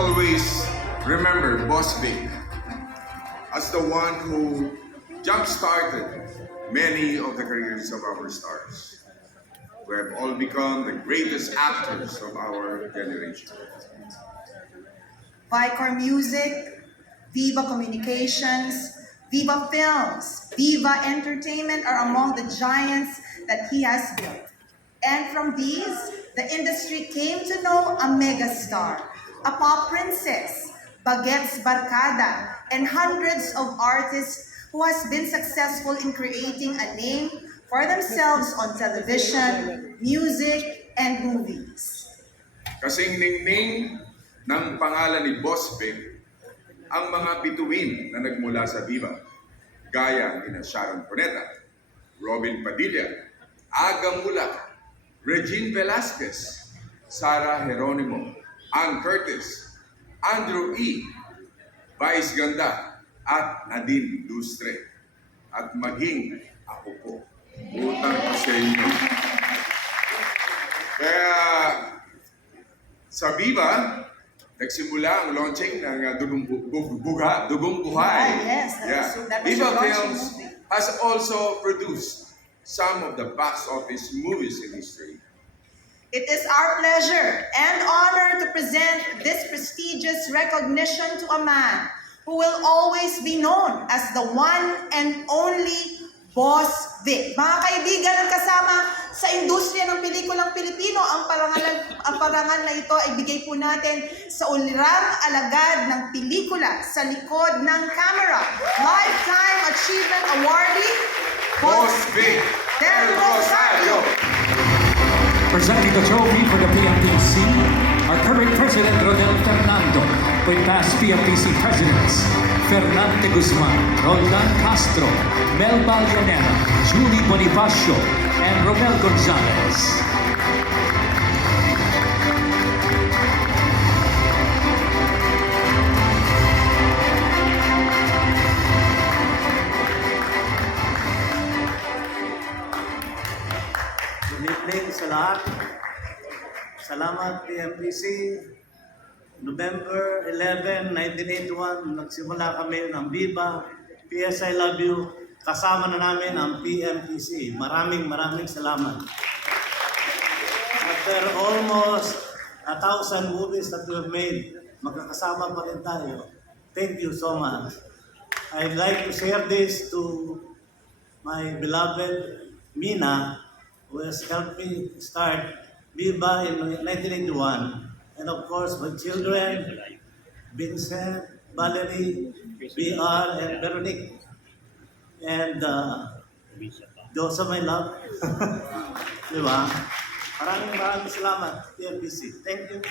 always remember Boss Vic as the one who jump-started many of the careers of our stars, who have all become the greatest actors of our generation. Vicor Music, Viva Communications, Viva Films, Viva Entertainment are among the giants that he has built. And from these, the industry came to know a megastar, a pop princess, Bagets Barkada, and hundreds of artists who has been successful in creating a name for themselves on television, music, and movies. Kasing ningning ng pangalan ni Boss Vic ang mga bituin na nagmula sa Viva, gaya ni Sharon Cuneta, Robin Padilla, Aga Mulak, Regine Velasquez, Sara Geronimo, Ann Curtis, Andrew E., Vice Ganda, at Nadine Lustre. At maging ako po, utang ko sa inyo. Kaya sa Viva, nagsimula ang launching ng Dugong Buhay. Yes, that was Viva your launching Films movie. has also produced some of the box office movies in history. It is our pleasure and honor to present this prestigious recognition to a man who will always be known as the one and only Boss Vic. Mga kaibigan, ang kasama sa industriya ng pelikulang Pilipino, ang parangal na ito ay bigay po natin sa ulirang alagad ng pelikula sa likod ng camera. Lifetime Achievement Awardee, Boss Vic Del Rosario. Presenting the trophy for the PMPC, our current President Rodel Fernando, with past PMPC presidents, Fernante Guzman, Roldan Castro, Mel Balganera, Julie Bonifacio, and Romel Gonzalez. Good evening sa lahat. Salamat PMPC. November 11, 1981, nagsimula kami ng Viva, PS I Love You. Kasama na namin ang PMPC. Maraming salamat. After almost 1,000 movies that we have made, magkakasama pa rin tayo. Thank you so much. I'd like to share this to my beloved Mina, who has helped me start Viva in 1981. And of course, my children, Vincent, Valerie, BR, and Veronique. And Joseph, my love. Di ba? Maraming salamat, PMPC. Thank you.